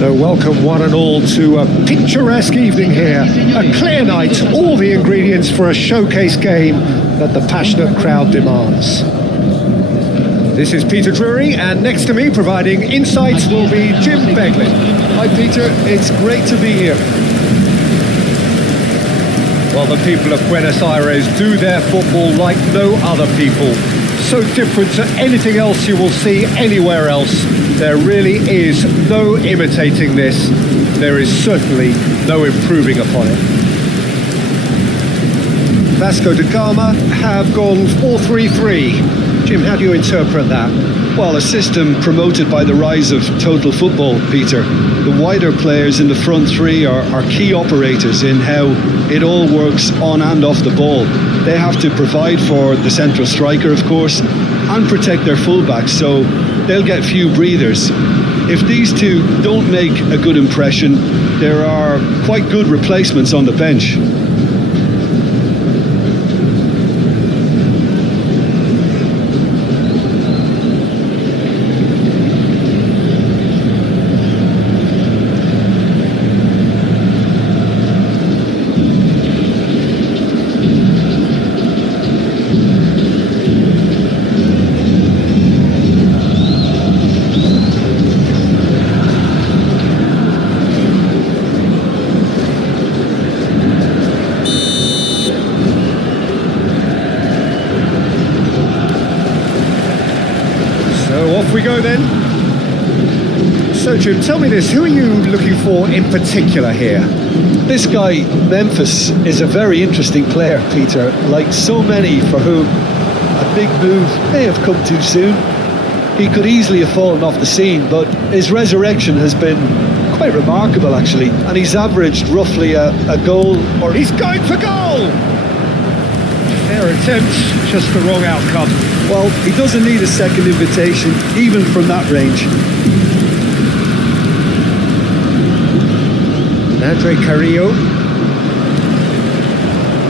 So welcome one and all to a picturesque evening here, a clear night, all the ingredients for a showcase game that the passionate crowd demands. This is Peter Drury, and next to me providing insights will be Jim Beglin. Hi Peter, it's great to be here. Well, the people of Buenos Aires do their football like no other people. So different to anything else you will see anywhere else. There really is no imitating this. There is certainly no improving upon it. Vasco de Gama have gone 4-3-3. Jim, how do you interpret that? Well, a system promoted by the rise of total football, Peter. The wider players in the front three are key operators in how it all works on and off the ball. They have to provide for the central striker, of course, and protect their fullbacks, so they'll get few breathers. If these two don't make a good impression, there are quite good replacements on the bench. Off we go then. So Jim, tell me this, who are you looking for in particular here? This guy, Memphis, is a very interesting player, Peter. Like so many for whom a big move may have come too soon. He could easily have fallen off the scene, but his resurrection has been quite remarkable actually, and he's averaged roughly a goal. Or he's going for goal! Fair attempt, just the wrong outcome. Well, he doesn't need a second invitation, even from that range. Andre Carrillo.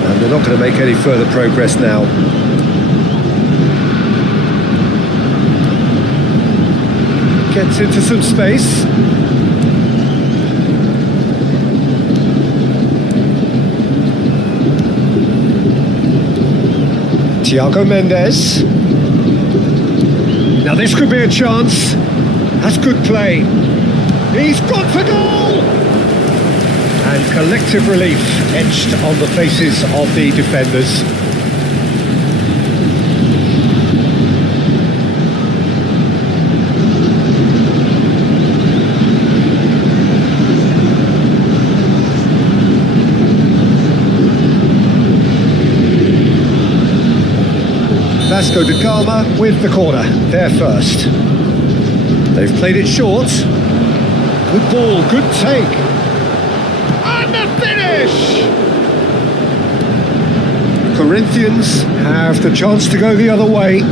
And they're not going to make any further progress now. Gets into some space. Thiago Mendes. Now this could be a chance. That's good play. He's gone for goal! And collective relief etched on the faces of the defenders. Vasco de Gama with the corner, there first. They've played it short. Good ball, good take. And the finish! Corinthians have the chance to go the other way.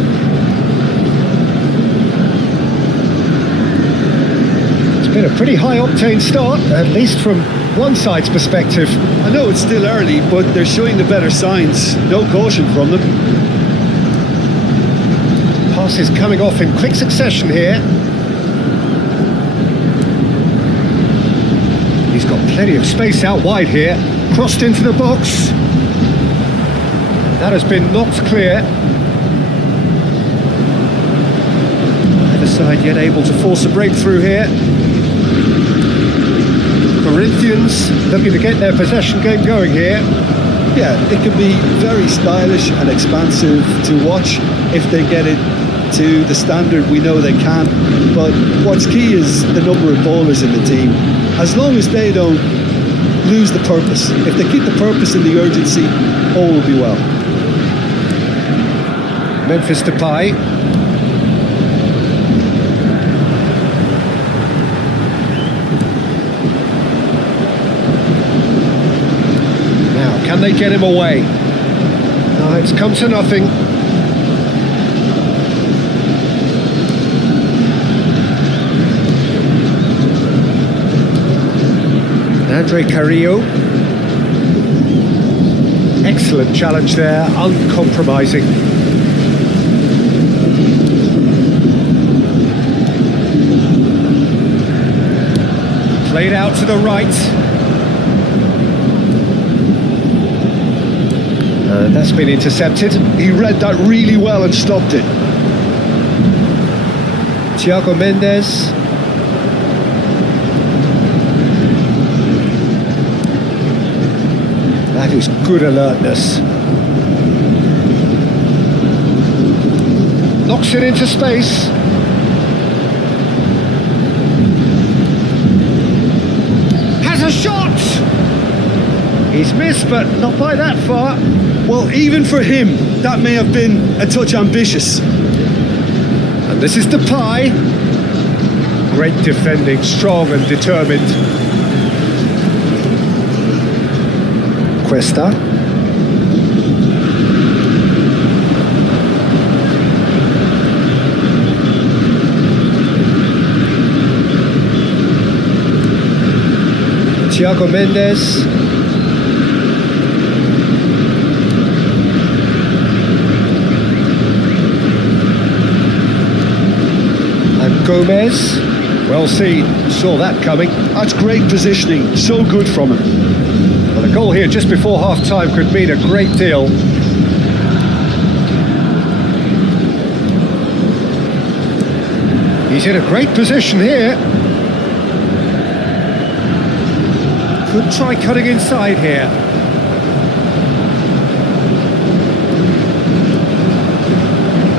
It's been a pretty high-octane start, at least from one side's perspective. I know it's still early, but they're showing the better signs. No caution from them. Passes coming off in quick succession here. He's got plenty of space out wide here. Crossed into the box. That has been knocked clear. Either side yet able to force a breakthrough here. Corinthians looking to get their possession game going here. Yeah, it can be very stylish and expansive to watch if they get it to the standard we know they can, but what's key is the number of ballers in the team. As long as they don't lose the purpose, if they keep the purpose and the urgency, all will be well. Memphis Depay. Now, can they get him away? No, it's come to nothing. Andre Carrillo. Excellent challenge there, uncompromising. Played out to the right. That's been intercepted. He read that really well and stopped it. Thiago Mendes. That is good alertness. Knocks it into space. Has a shot! He's missed, but not by that far. Well, even for him, that may have been a touch ambitious. And this is Depay. Great defending, strong and determined. Cuesta. Thiago Mendes. And Gomez. Well seen, saw that coming. That's great positioning, so good from him. Well, a goal here just before half-time could mean a great deal. He's in a great position here. Could try cutting inside here.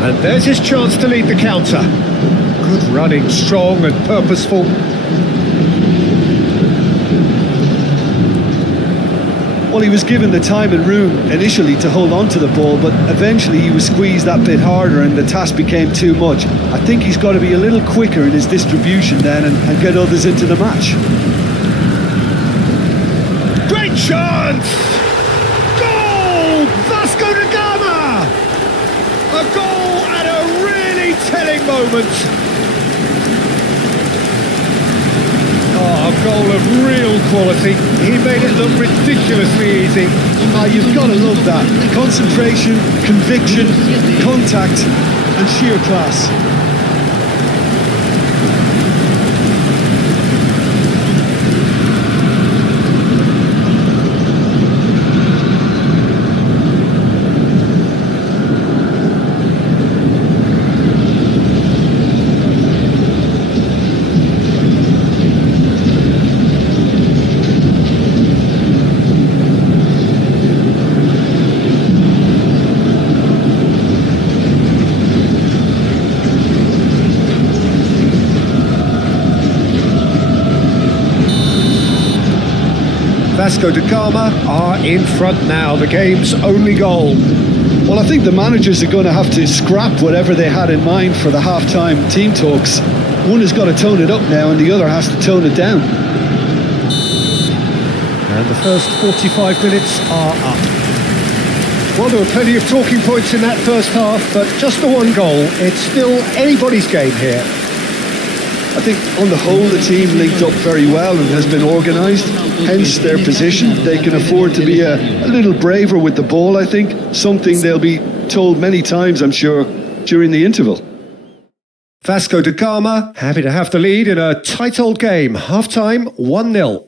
And there's his chance to lead the counter. Good running, strong and purposeful. Well, he was given the time and room initially to hold on to the ball, but eventually he was squeezed that bit harder and the task became too much. I think he's got to be a little quicker in his distribution then and get others into the match. Great chance! Goal! Vasco da Gama! A goal at a really telling moment. Oh, a goal of real quality. He made it look ridiculously easy. You've got to love that. Concentration, conviction, contact and sheer class. Vasco da Gama are in front now, the game's only goal. Well, I think the managers are going to have to scrap whatever they had in mind for the half-time team talks. One has got to tone it up now and the other has to tone it down. And the first 45 minutes are up. Well, there were plenty of talking points in that first half, but just the one goal. It's still anybody's game here. I think on the whole the team linked up very well and has been organised, hence their position. They can afford to be a little braver with the ball, I think, something they'll be told many times, I'm sure, during the interval. Vasco da Gama happy to have the lead in a tight old game. Half-time, 1-0.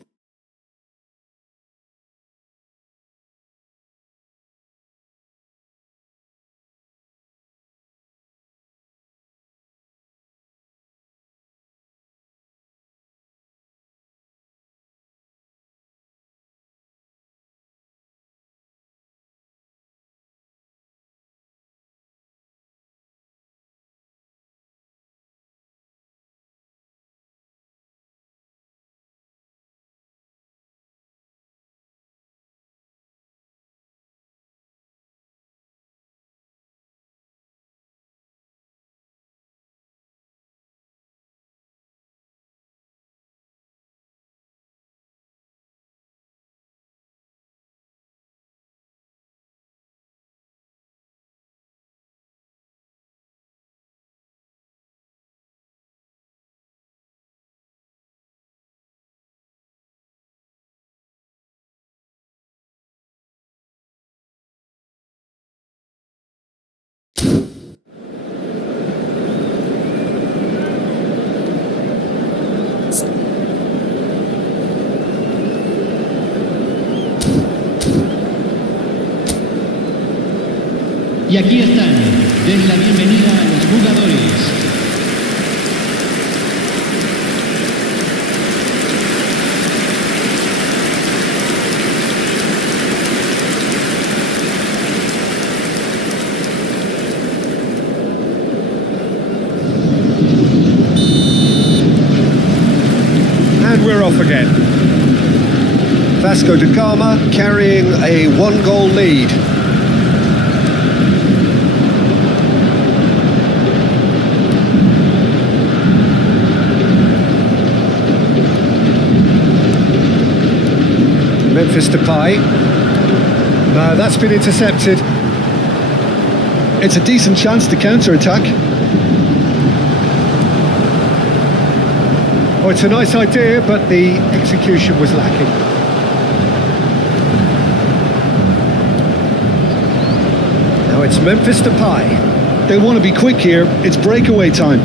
Y aquí están, den la bienvenida a los jugadores. And we're off again. Vasco de Gama carrying a one-goal lead. Memphis Depay. That's been intercepted. It's a decent chance to counter-attack. Oh, it's a nice idea, but the execution was lacking. Now it's Memphis Depay. They want to be quick here. It's breakaway time.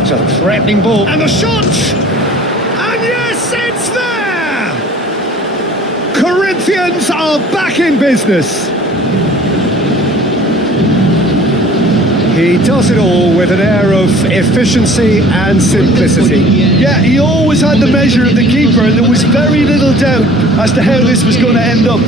It's a threatening ball. And the shot! And yes, it's there! Corinthians are back in business. He does it all with an air of efficiency and simplicity. Yeah, he always had the measure of the keeper, and there was very little doubt as to how this was going to end up.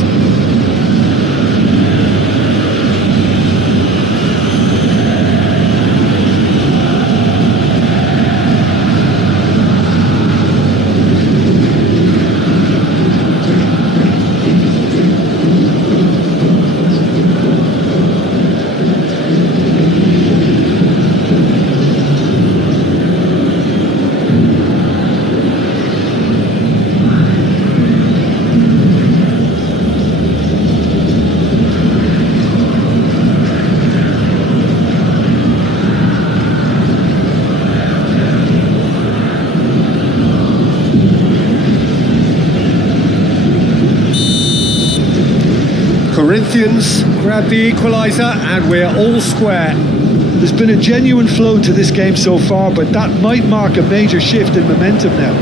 Corinthians grab the equaliser and we're all square. There's been a genuine flow to this game so far, but that might mark a major shift in momentum now.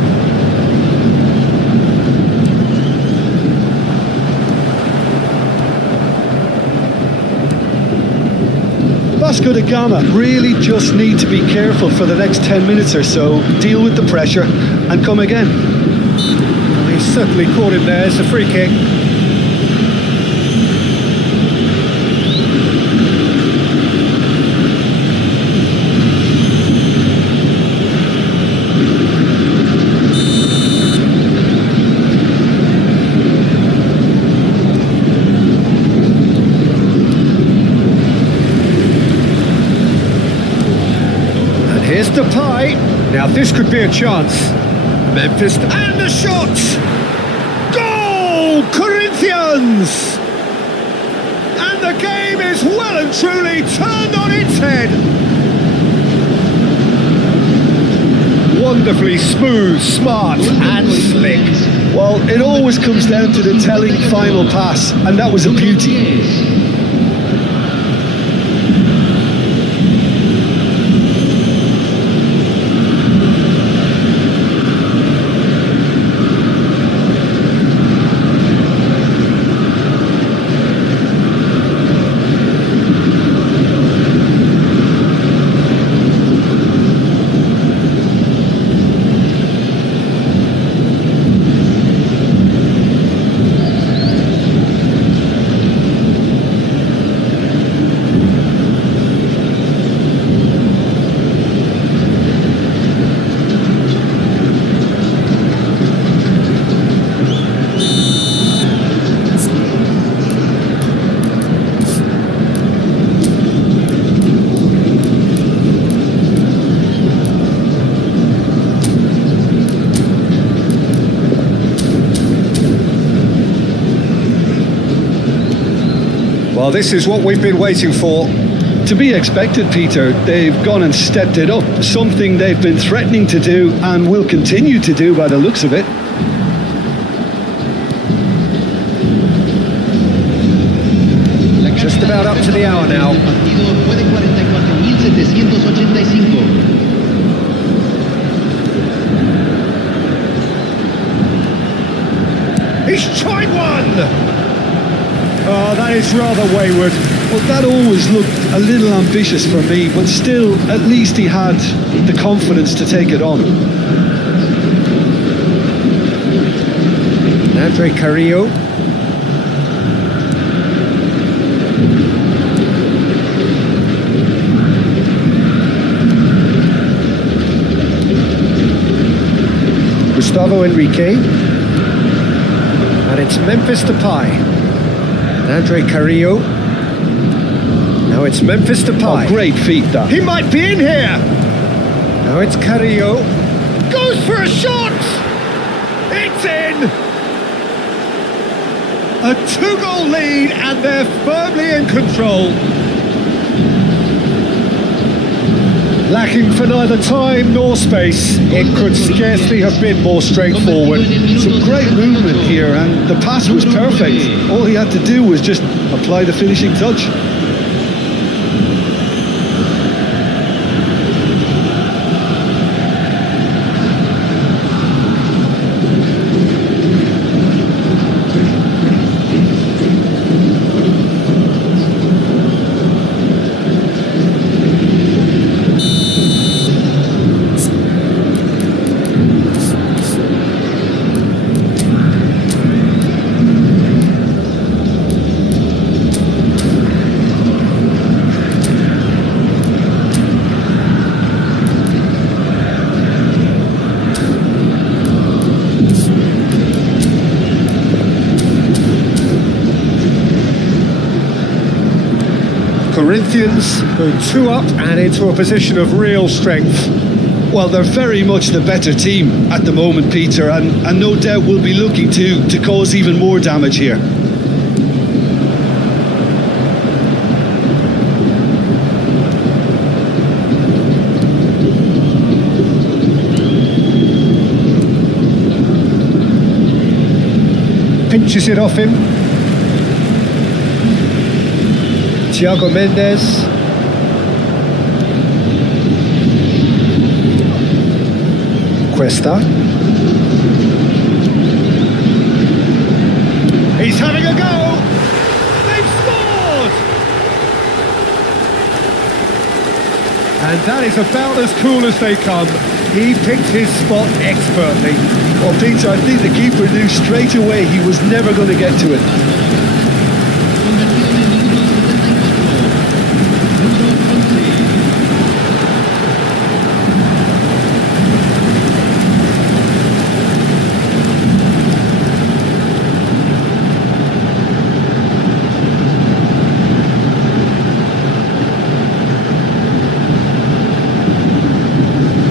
Vasco da Gama really just need to be careful for the next 10 minutes or so, deal with the pressure and come again. Well, he's certainly caught him there. It's a free kick. Here's Depay. Now this could be a chance. Memphis and the shot! Goal! Corinthians! And the game is well and truly turned on its head. Wonderfully smooth, smart and slick. Well, it always comes down to the telling final pass, and that was a beauty. Well, this is what we've been waiting for. To be expected, Peter. They've gone and stepped it up, something they've been threatening to do and will continue to do by the looks of it. Just about up to the hour now. He's tried one! Oh, that is rather wayward. Well, that always looked a little ambitious for me, but still, at least he had the confidence to take it on. Andre Carrillo. Gustavo Enrique. And it's Memphis Depay. Andre Carrillo. Now it's Memphis Depay. Oh, great feat, that. He might be in here. Now it's Carrillo. Goes for a shot. It's in. A 2-goal lead and they're firmly in control. Lacking for neither time nor space, it could scarcely have been more straightforward. Some great movement here, and the pass was perfect. All he had to do was just apply the finishing touch. Corinthians go 2 up and into a position of real strength. Well, they're very much the better team at the moment, Peter, and no doubt will be looking to cause even more damage here. Pinches it off him. Thiago Mendes. Cuesta. He's having a go. They've scored. And that is about as cool as they come. He picked his spot expertly. Well, Peter, I think the keeper knew straight away he was never going to get to it.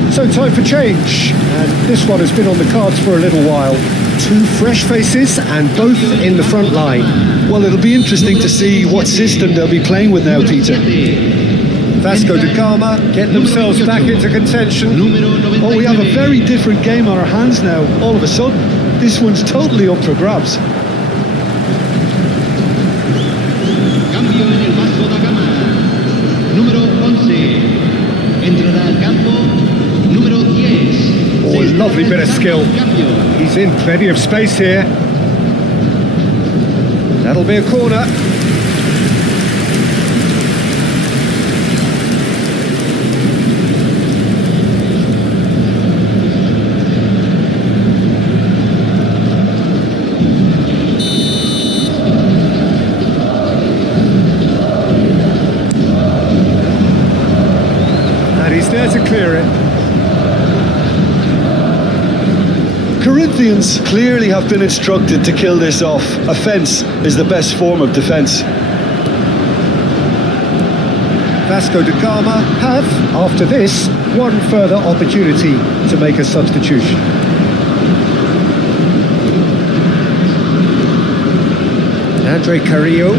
So time for change, and this one has been on the cards for a little while. 2 fresh faces and both in the front line. Well, it'll be interesting to see what system they'll be playing with now, Peter. Vasco da Gama get themselves back into contention. Oh, we have a very different game on our hands now, all of a sudden. This one's totally up for grabs. Cambio en el Vasco da Gama. Número 11. Entrará al campo. Número 10. Oh, a lovely bit of skill. He's in plenty of space here. That'll be a corner. And he's there to clear it. Corinthians clearly have been instructed to kill this off. Offence is the best form of defence. Vasco da Gama have, after this, one further opportunity to make a substitution. Andre Carrillo.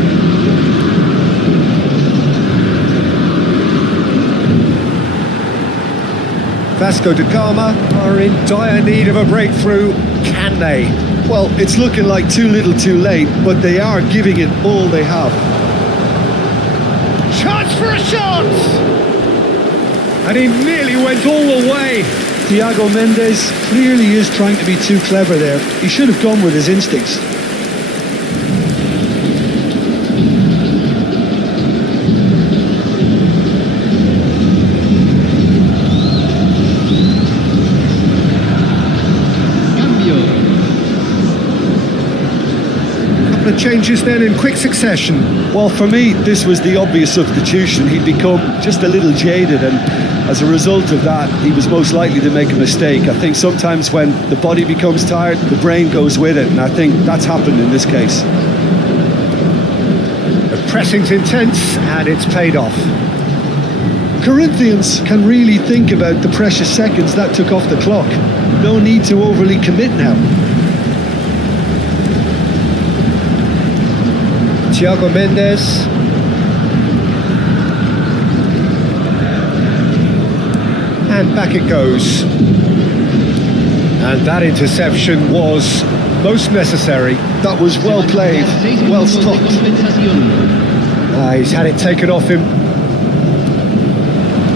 Vasco da Gama are in dire need of a breakthrough. Can they? Well, it's looking like too little too late, but they are giving it all they have. Chance for a shot! And he nearly went all the way. Thiago Mendes clearly is trying to be too clever there. He should have gone with his instincts. changes then in quick succession. Well, for me, this was the obvious substitution. He'd become just a little jaded, and as a result of that, he was most likely to make a mistake. I think sometimes when the body becomes tired, the brain goes with it, and I think that's happened in this case. The pressing's intense, and it's paid off. Corinthians can really think about the precious seconds that took off the clock. No need to overly commit now. Thiago Mendes. And back it goes. And that interception was most necessary. That was well played, well stopped. He's had it taken off him.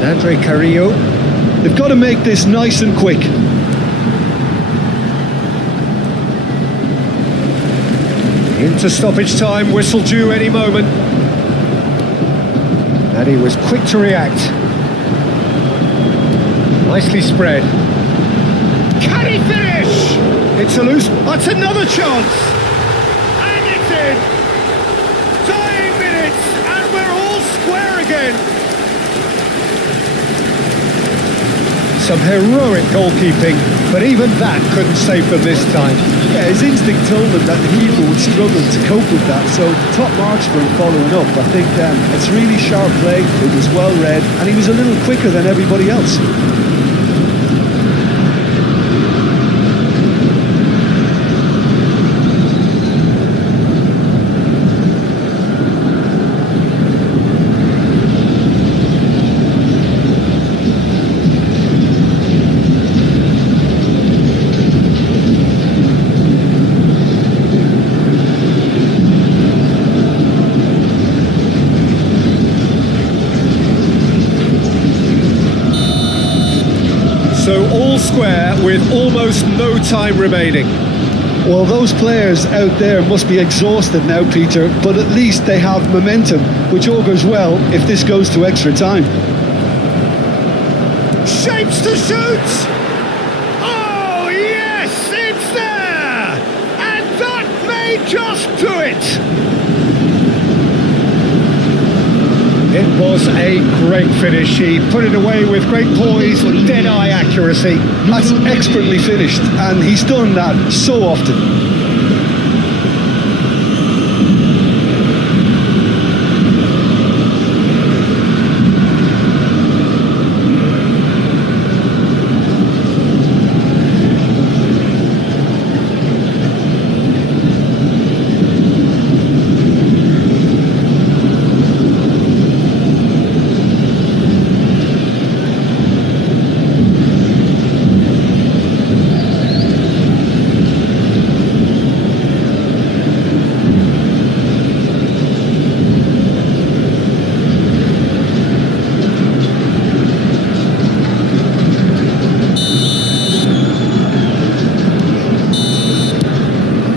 Andre Carrillo. They've got to make this nice and quick. Into stoppage time, whistle due any moment. And he was quick to react. Nicely spread. Can he finish? It's a loose. That's another chance. And it's in. Dying minutes, and we're all square again. Some heroic goalkeeping, but even that couldn't save them this time. Yeah, his instinct told him that the keeper would struggle to cope with that, so top marks for him following up. I think it's really sharp play, it was well read, and he was a little quicker than everybody else. So all square with almost no time remaining. Well, those players out there must be exhausted now, Peter, but at least they have momentum, which augurs well if this goes to extra time. Shapes to shoot! Oh, yes, it's there! And that may just do it! It was a great finish. He put it away with great poise, dead-eye accuracy. That's expertly finished, and he's done that so often.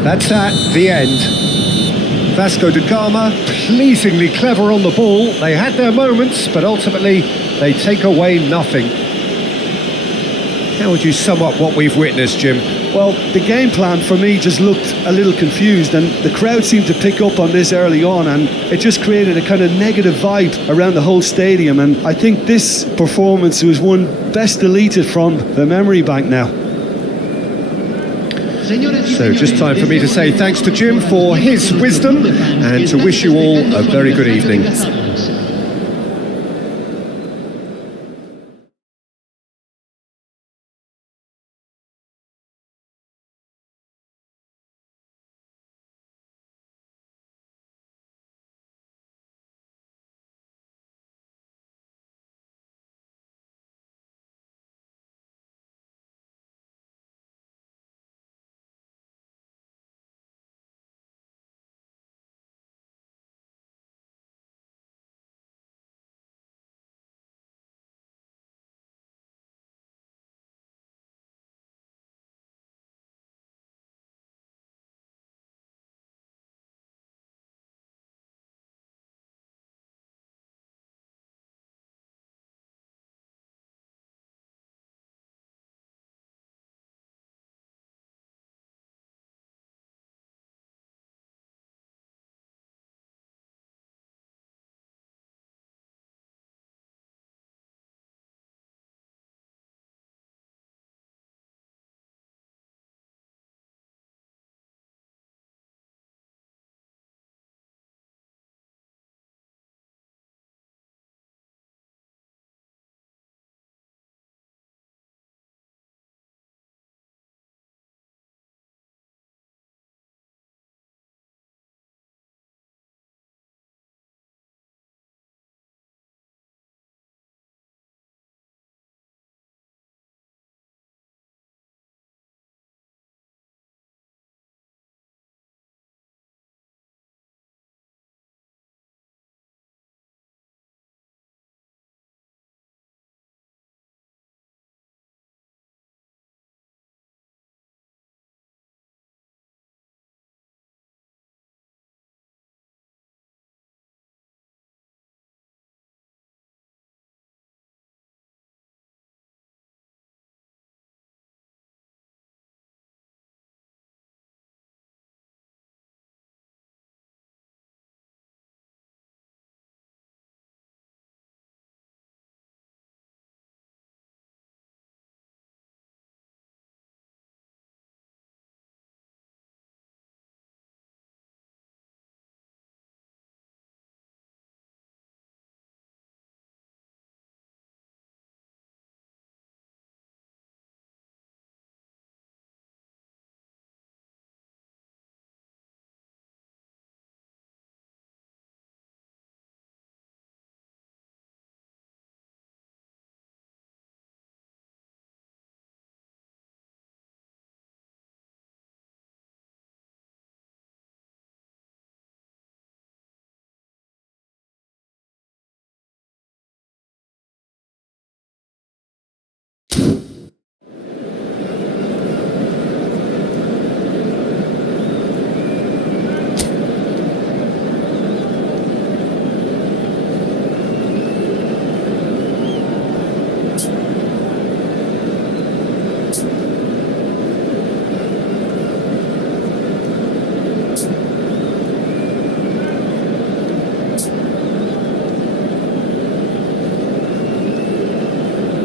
That's at the end. Vasco da Gama, pleasingly clever on the ball. They had their moments, but ultimately they take away nothing. How would you sum up what we've witnessed, Jim? Well, the game plan for me just looked a little confused, and the crowd seemed to pick up on this early on, and it just created a kind of negative vibe around the whole stadium. And I think this performance was one best deleted from the memory bank now. So just time for me to say thanks to Jim for his wisdom and to wish you all a very good evening.